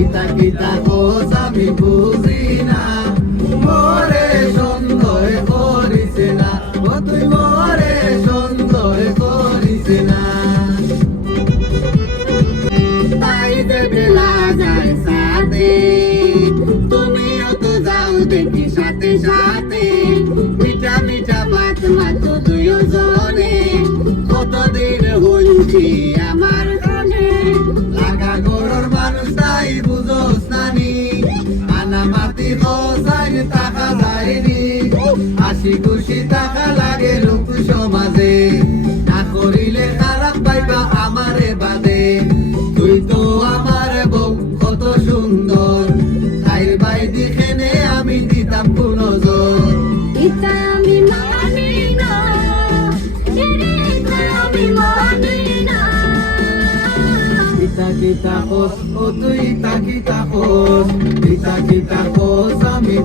ইতা কিতা কোস আমি বুঝি না, মরে সন্দেহ করিস না, ও তুই মরে সন্দেহ করিস না। তাই যে বেলা যায় সাথে, তুমিও তো যাও দেখি সাথে সাথে, মিঠা মিঠা বাত মাতো দুইজনে, কতদিন হইছি আমার কানে, লাগা গরর মানুষ তাই বুঝোস নানি, আনা মাতি খোঁজাই টাকা যায়নি, হাসি খুশি টাকা লাগে লোক সমাজে, না করিলে খারাপ পাইবা আমারে বাদে, তুই তো আমার বউ কত সুন্দর, খাইর বাই দিখেনে আমি দিতাম কোন জোর। ইতা আমি মানি না, ইতা আমি মানি না। ইতা কিতা কোস ও তুই ইতা কিতা কোস, ইতা কিতা কোস আমি